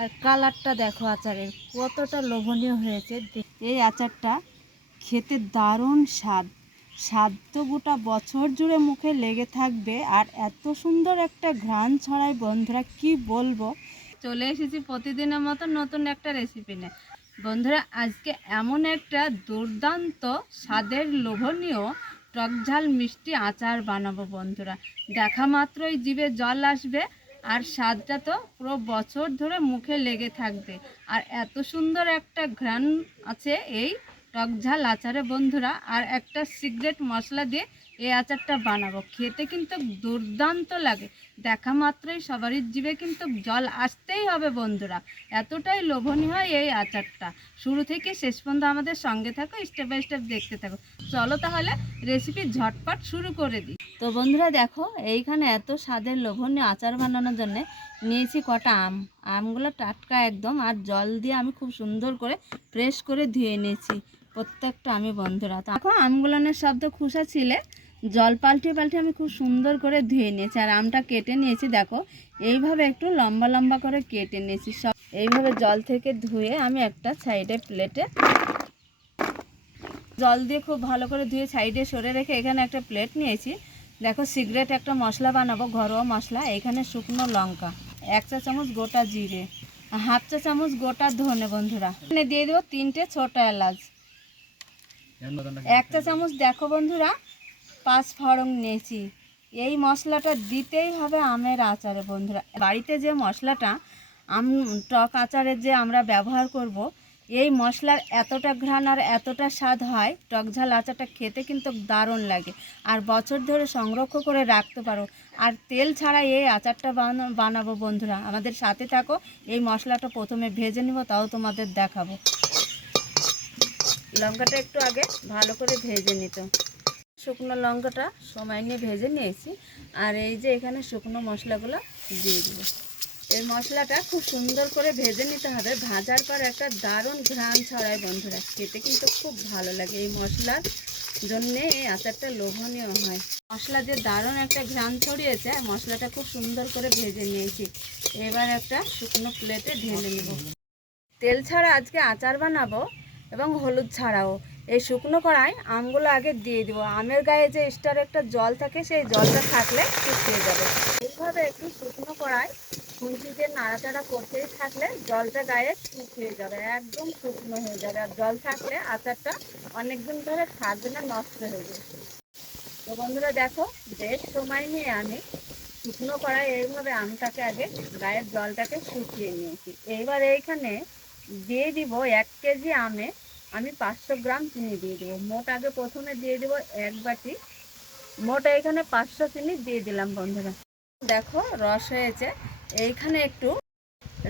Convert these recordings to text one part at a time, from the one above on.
আর কালারটা দেখো আচারের কতটা লোভনীয় হয়েছে। এই আচারটা খেতে দারুণ স্বাদ, স্বাদ তো গোটা বছর জুড়ে মুখে লেগে থাকবে। আর এত সুন্দর একটা ঘ্রাণ ছড়ায় বন্ধুরা, কি বলবো। চলে এসেছি প্রতিদিনের মতো নতুন একটা রেসিপি নিয়ে। বন্ধুরা আজকে এমন একটা দুর্দান্ত স্বাদের লোভনীয় টক ঝাল মিষ্টি আচার বানাবো বন্ধুরা। দেখা মাত্রই জিভে জল আসবে, আর স্বাদটা তো পুরো বছর ধরে মুখে লেগে থাকবে। আর এত সুন্দর একটা ঘ্রাণ আছে এই টক ঝাল আচারে বন্ধুরা। আর একটা সিক্রেট মশলা দিয়ে এই আচারটা বানাবো, খেতে কিন্তু দুর্দান্ত লাগে। দেখা মাত্রই সবারই জিভে কিন্তু জল আসতেই হবে বন্ধুরা, এতটাই লোভনীয় হয় এই আচারটা। শুরু থেকে শেষ পর্যন্ত আমাদের সঙ্গে থাকো, স্টেপ বাই স্টেপ দেখতে থাকো। চলো তাহলে রেসিপি ঝটপট শুরু করে দিই। তো বন্ধুরা দেখো, এইখানে এত স্বাদের লোভনীয় আচার বানানোর জন্য নিয়েছি কটা আমগুলো টাটকা একদম, আর জল দিয়ে আমি খুব সুন্দর করে ফ্রেশ করে ধুয়ে নিয়েছি প্রত্যেকটা আমি বন্ধুরা। তো এখন আমগুলোনের শব্দ খুশা ছিলে জল পাল্টে পাল্টে আমি খুব সুন্দর করে ধুয়ে নিয়েছি। আর আমটা কেটে নিয়েছি দেখো, এইভাবে একটু লম্বা লম্বা করে কেটে নিয়েছি সব। এইভাবে জল থেকে ধুয়ে আমি একটা সাইডে প্লেটে জল দিয়ে খুব ভালো করে ধুয়ে সাইডে সরে রেখে এখানে একটা প্লেট নিয়েছি। দেখো সিক্রেট একটা মশলা বানাবো, ঘরোয়া মশলা। এখানে শুকনো লঙ্কা, 1 চা চামচ গোটা জিরে, 1/2 চা চামচ গোটা ধনে বন্ধুরা। এখানে দিয়ে দেবো 3টে ছোট এলাচ, 1 চা চামচ দেখো বন্ধুরা 5 ফোড়ন নিয়েছি। এই মশলাটা দিতেই হবে আমের আচারে বন্ধুরা। বাড়িতে যে মশলাটা টক আচারের যে আমরা ব্যবহার করব, এই মশলার এতটা ঘ্রাণ আর এতটা স্বাদ হয়, টক ঝাল আচারটা খেতে কিন্তু দারুণ লাগে। আর বছর ধরে সংরক্ষণ করে রাখতে পারো। আর তেল ছাড়া এই আচারটা বানাবো বন্ধুরা, আমাদের সাথে থাকো। এই মশলাটা প্রথমে ভেজে নিব, তাও তোমাদের দেখাবো। লঙ্কাটা একটু আগে ভালো করে ভেজে নিত, শুকনো লঙ্কাটা সময় নিয়ে ভেজে নিয়েছি। আর এই যে এখানে শুকনো মশলাগুলো দিয়ে দিব। এই মশলাটা খুব সুন্দর করে ভেজে নিতে হবে, ভাজার পর একটা দারুণ ঘ্রাণ ছড়ায় বন্ধুরা, খেতে কিন্তু খুব ভালো লাগে। এই মশলার জন্যে এই আচারটা লোভনীয় হয়। মশলা যে দারুণ একটা ঘ্রাণ ছড়িয়েছে, মশলাটা খুব সুন্দর করে ভেজে নিয়েছি। এবার একটা শুকনো প্লেটে ঢেলে নেব। তেল ছাড়া আজকে আচার বানাবো এবং হলুদ ছাড়াও। এই শুকনো কড়াই আমগুলো আগে দিয়ে দিব। আমের গায়ে যে এক্সট্রা একটা জল থাকে, সেই জলটা থাকলে শুকিয়ে যাবে। এইভাবে একটু শুকনো কড়াই খুন্তি দিয়ে নাড়াচাড়া করতেই থাকলে জলটা গায়ে শুকিয়ে যাবে, একদম শুকনো হয়ে যাবে। আর জল থাকলে আচারটা অনেকদিন ধরে থাকবে না, নষ্ট হয়ে যাবে। তো বন্ধুরা দেখো, বেশ সময় নিয়ে আমি শুকনো কড়াই এইভাবে আমটাকে আগে গায়ের জলটাকে শুকিয়ে নিয়েছি। এইবার এইখানে দিয়ে দিব 1 কেজি আমে আমি 500 গ্রাম চিনি দিয়ে দেবো। মোট আগে প্রথমে দিয়ে দেবো 1 বাটি, মোট এইখানে 500 চিনি দিয়ে দিলাম বন্ধুরা। দেখো রস হয়েছে। এইখানে একটু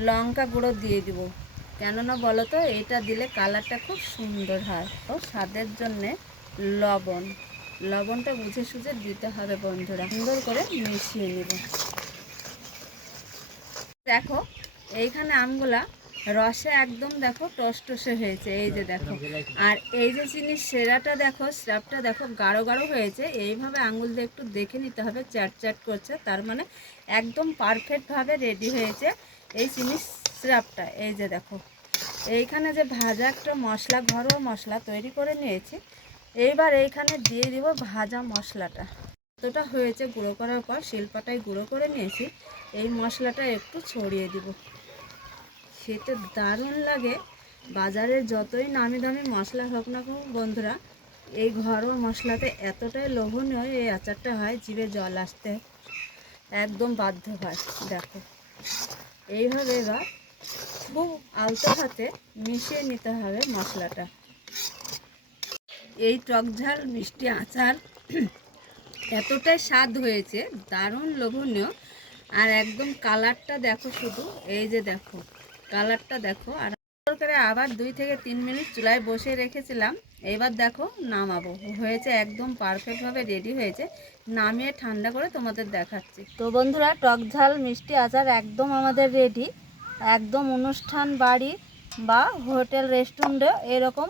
লঙ্কা গুঁড়ো দিয়ে দিব, কেননা বলো তো, এটা দিলে কালারটা খুব সুন্দর হয়। ও স্বাদের জন্যে লবণটা বুঝে সুঝে দিতে হবে বন্ধুরা। সুন্দর করে মিশিয়ে নেব। দেখো এইখানে আমগুলা রসে একদম দেখো টসটসে হয়েছে, এই যে দেখো। আর এই যে চিনির সেরাটা দেখো, স্রাবটা দেখো গাঢ় গাঢ় হয়েছে। এইভাবে আঙুল দিয়ে একটু দেখে নিতে হবে, চ্যাট চ্যাট করছে, তার মানে একদম পারফেক্টভাবে রেডি হয়েছে এই চিনির সিরাপটা। এই যে দেখো, এইখানে যে ভাজা একটা মশলা, ঘরোয়া মশলা তৈরি করে নিয়েছি, এইবার এইখানে দিয়ে দিব ভাজা মশলাটা। যতটা হয়েছে গুঁড়ো করার পর শিলপাটায় গুঁড়ো করে নিয়েছি, এই মশলাটা একটু ছড়িয়ে দিব। খেতে দারুণ লাগে। বাজারের যতই নামি দামি মশলা হোক না কেন বন্ধুরা, এই ঘরোয়া মশলাতে এতটাই লোভনীয় এই আচারটা হয়, জিভে জল আসতে একদম বাধ্য হয়। দেখো এইভাবে এবার খুব আলতো হাতে মিশিয়ে নিতে হবে মশলাটা। এই টক ঝাল মিষ্টি আচার এতটাই স্বাদ হয়েছে, দারুণ লোভনীয়। আর একদম কালারটা দেখো, শুধু এই যে দেখো কালারটা দেখো। আর করে আবার 2 থেকে 3 মিনিট চুলায় বসে রেখেছিলাম। এবার দেখো নামাবো, হয়েছে একদম পারফেক্টভাবে রেডি হয়েছে। নামিয়ে ঠান্ডা করে তোমাদের দেখাচ্ছি। তো বন্ধুরা টক ঝাল মিষ্টি আচার একদম আমাদের রেডি। একদম অনুষ্ঠান বাড়ি বা হোটেল রেস্টুরেন্টে এরকম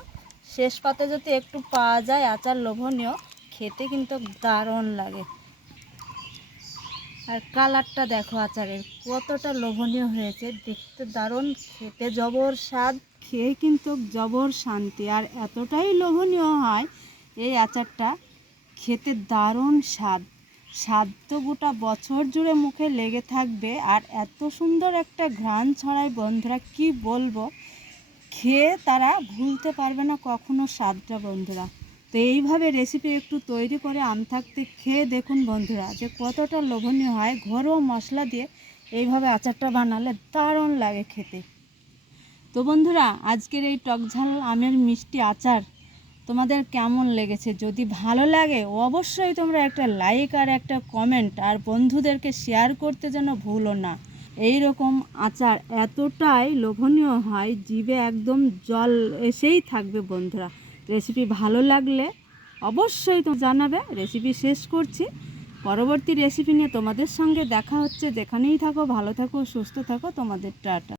শেষ পাতে যদি একটু পাওয়া যায় আচার লোভনীয়, খেতে কিন্তু দারুণ লাগে। আর কালারটা দেখো আচারের কতটা লোভনীয় হয়েছে, দেখতে দারুণ, খেতে জবর স্বাদ, খেয়ে কিন্তু জবর শান্তি। আর এতটাই লোভনীয় হয় এই আচারটা, খেতে দারুণ স্বাদ, স্বাদ তো গোটা বছর জুড়ে মুখে লেগে থাকবে। আর এত সুন্দর একটা ঘ্রাণ ছড়ায় বন্ধুরা, কি বলবো, খেয়ে তারা ভুলতে পারবে না কখনো স্বাদটা বন্ধুরা। তো এইভাবে রেসিপি একটু তৈরি করে আম থাকতে খেয়ে দেখুন বন্ধুরা, যে কতটা লোভনীয় হয়। ঘরোয়া মশলা দিয়ে এইভাবে আচারটা বানালে দারুণ লাগে খেতে। তো বন্ধুরা, আজকের এই টকঝাল আমের মিষ্টি আচার তোমাদের কেমন লেগেছে? যদি ভালো লাগে অবশ্যই তোমরা একটা লাইক আর একটা কমেন্ট আর বন্ধুদেরকে শেয়ার করতে যেন ভুলো না। এই রকম আচার এতটাই লোভনীয় হয়, জিভে একদম জল এসেই থাকবে বন্ধুরা। রেসিপি ভালো লাগলে অবশ্যই তো জানাবে। রেসিপি শেষ করছি, পরবর্তী রেসিপি নিয়ে তোমাদের সঙ্গে দেখা হচ্ছে। যেখানেই থাকো ভালো থাকো, সুস্থ থাকো, তোমাদের টাটা।